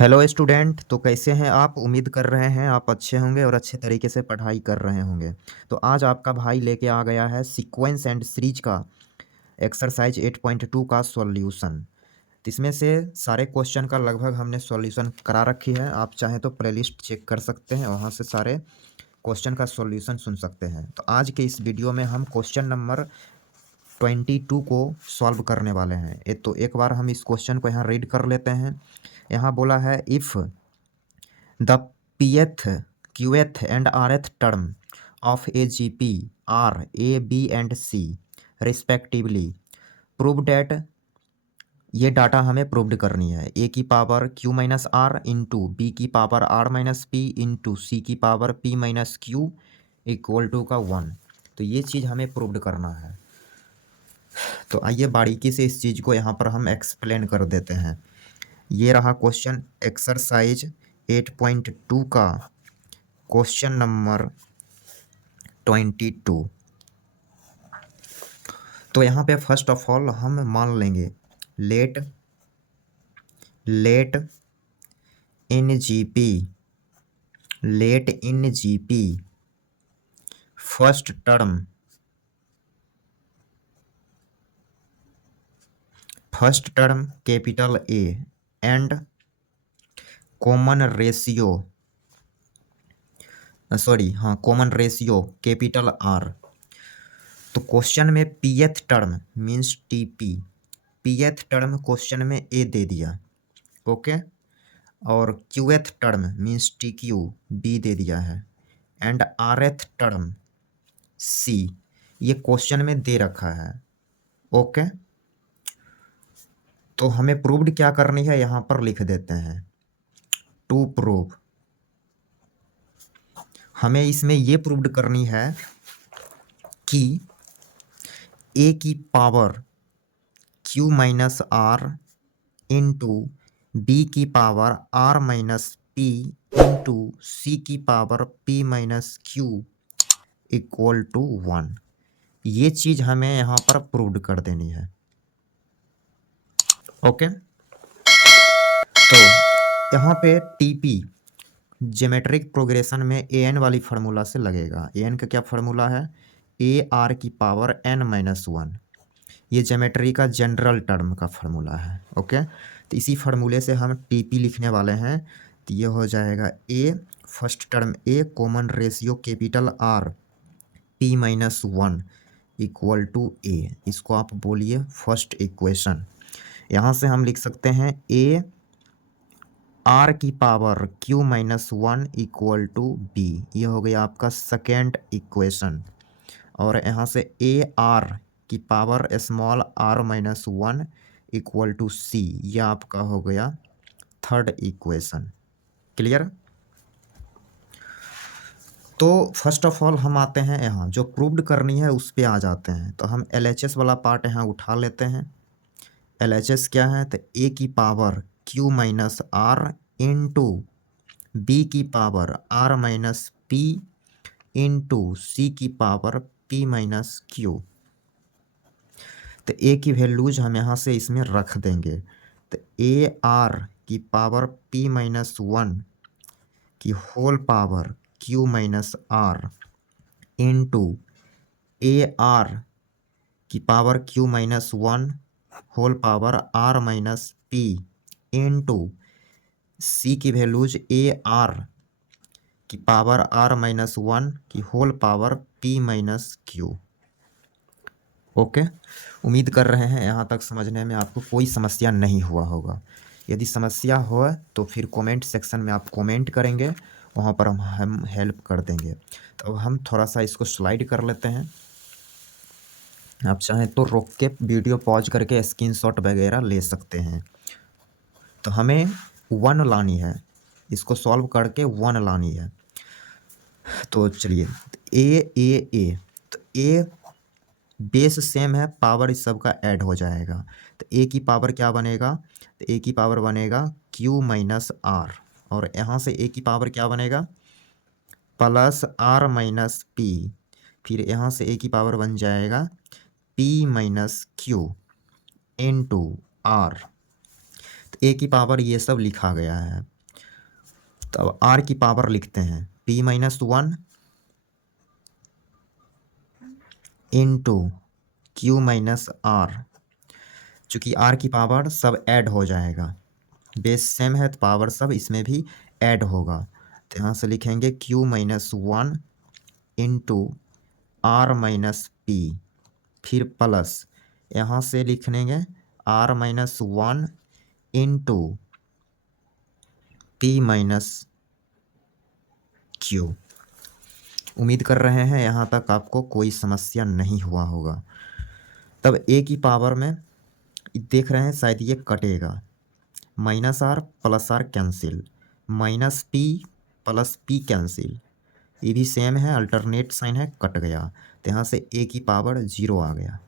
Hello student. तो कैसे हैं आप? उम्मीद कर रहे हैं आप अच्छे होंगे और अच्छे तरीके से पढ़ाई कर रहे होंगे। तो आज आपका भाई लेके आ गया है सीक्वेंस एंड सीरीज का एक्सरसाइज 8.2 का सॉल्यूशन। तो इसमें से सारे क्वेश्चन का लगभग हमने सॉल्यूशन करा रखी है। आप चाहें तो प्लेलिस्ट चेक कर सकते हैं, वहाँ से सारे क्वेश्चन का सॉल्यूशन सुन सकते हैं। तो आज के इस वीडियो में हम क्वेश्चन नंबर 22 को सॉल्व करने वाले हैं। तो एक बार हम इस क्वेश्चन को यहाँ रीड कर लेते हैं। यहाँ बोला है if the pth, qth and rth term of a GP are A, B and C respectively. Prove that ये डाटा हमें प्रूव्ड करनी है। ए की power Q minus R into B की power R minus P into C की power P minus Q equal to का 1। तो ये चीज़ हमें प्रूव्ड करना है। तो आइए बारीकी से इस चीज़ को यहाँ पर हम एक्सप्लेन कर देते हैं। ये रहा क्वेश्चन एक्सरसाइज 8.2 का क्वेश्चन नंबर 22। तो यहाँ पे फर्स्ट ऑफ ऑल हम मान लेंगे let in GP first term capital A and common ratio capital R. तो क्वेश्चन में pth term means TP, pth term question में ए दे दिया, ओके। और qth term means T Q B दे दिया है एंड आरएथ टर्म सी ये क्वेश्चन में दे रखा है, ओके। तो हमें प्रूव्ड क्या करनी है यहाँ पर लिख देते हैं। टू प्रूव हमें इसमें ये प्रूव्ड करनी है कि ए की power Q minus R into B की power R minus P into C की power P minus Q equal to 1। ये चीज़ हमें यहाँ पर प्रूव्ड कर देनी है, ओके। तो यहाँ पे टीपी ज्योमेट्रिक प्रोग्रेशन में ए एन वाली फार्मूला से लगेगा। ए एन का क्या फार्मूला है? ए आर की पावर एन माइनस 1। ये ज्योमेट्री का जनरल टर्म का फार्मूला है, ओके। तो इसी फार्मूले से हम टीपी लिखने वाले हैं। तो ये हो जाएगा A first term A common ratio capital R P minus 1 equal to A. इसको आप बोलिए फर्स्ट इक्वेशन। यहाँ से हम लिख सकते हैं ए आर की power Q minus 1 equal to B. ये हो गया आपका सेकेंड इक्वेशन। और यहाँ से ए आर की power small R minus 1 equal to C, यह आपका हो गया थर्ड इक्वेशन। क्लियर? तो फर्स्ट ऑफ ऑल हम आते हैं यहाँ जो प्रूव्ड करनी है उस पे आ जाते हैं। तो हम एलएचएस वाला पार्ट यहाँ उठा लेते हैं। एलएचएस क्या है? तो ए की power Q minus R into B की power R minus P into C की पावर पी माइनस क्यू। तो ए की वैल्यूज हम यहाँ से इसमें रख देंगे। तो ए आर की पावर पी माइनस 1 की whole power Q minus R into A R की power Q minus 1 whole power R minus P into C की वैल्यूज ए आर की पावर आर माइनस 1 की whole power P minus Q, okay. उम्मीद कर रहे हैं यहाँ तक समझने में आपको कोई समस्या नहीं हुआ होगा। यदि समस्या हो तो फिर कमेंट सेक्शन में आप कमेंट करेंगे, वहाँ पर हम हेल्प कर देंगे। तो अब हम थोड़ा सा इसको स्लाइड कर लेते हैं। आप चाहें तो रोक के वीडियो पॉज करके स्क्रीनशॉट वगैरह ले सकते हैं। तो हमें 1 लानी है, इसको सॉल्व करके 1 लानी है। तो चलिए ए तो ए बेस सेम है, पावर इस सब का ऐड हो जाएगा। तो ए की पावर क्या बनेगा? तो ए की पावर बनेगा क्यू माइनस आर, और यहाँ से ए की पावर क्या बनेगा? Plus r minus p. फिर यहाँ से ए की पावर बन जाएगा p minus q into r. तो ए की पावर ये सब लिखा गया है। तब आर की पावर लिखते हैं p minus 1 into q minus r. चूँकि आर की पावर सब ऐड हो जाएगा, बेस सेम है तो पावर सब इसमें भी ऐड होगा। तो यहाँ से लिखेंगे q minus 1 into r minus p, फिर प्लस यहाँ से लिख लेंगे r minus 1 into p minus q. उम्मीद कर रहे हैं यहाँ तक आपको कोई समस्या नहीं हुआ होगा। तब ए की पावर में देख रहे हैं शायद ये कटेगा, minus are plus r cancel, minus P plus p cancel, ये भी सेम है, अल्टरनेट साइन है, कट गया। तो यहाँ से ए की पावर 0 आ गया।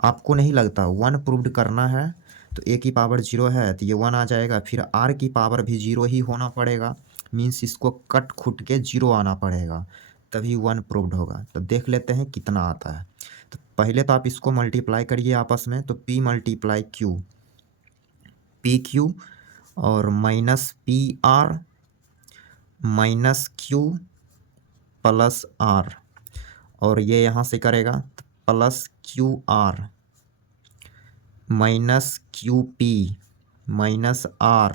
आपको नहीं लगता 1 प्रूव्ड करना है तो ए की पावर 0 है तो ये 1 आ जाएगा, फिर आर की पावर भी 0 ही होना पड़ेगा, मीन्स इसको कट खुट के 0 आना पड़ेगा, तभी 1 प्रूव्ड होगा। तो देख लेते हैं कितना आता है। तो पहले तो आप इसको मल्टीप्लाई करिए आपस में, तो p multiply Q, P Q और minus P R minus Q plus R, और ये यहाँ से करेगा तो plus Q R minus Q P minus are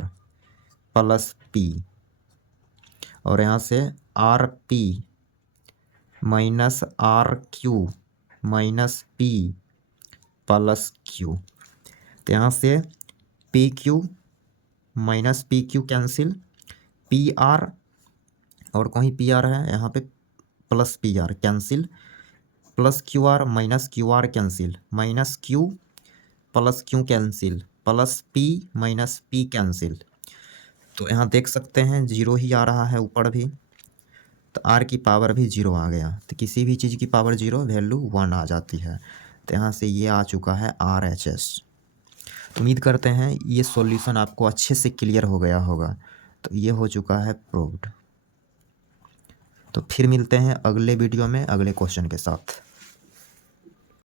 plus P, और यहाँ से R P minus R Q minus P plus Q. तो यहाँ से P Q minus P Q cancel, P R और कहीं पी आर है यहाँ पे plus P R cancel, plus Q R minus Q R cancel, minus Q plus Q cancel, plus P minus P cancel. तो यहाँ देख सकते हैं 0 ही आ रहा है ऊपर भी, तो आर की पावर भी 0 आ गया। तो किसी भी चीज़ की पावर 0 वैल्यू 1 आ जाती है। तो यहाँ से ये आ चुका है RHS। उम्मीद करते हैं ये सॉल्यूशन आपको अच्छे से क्लियर हो गया होगा। तो ये हो चुका है प्रूव्ड। तो फिर मिलते हैं अगले वीडियो में अगले क्वेश्चन के साथ।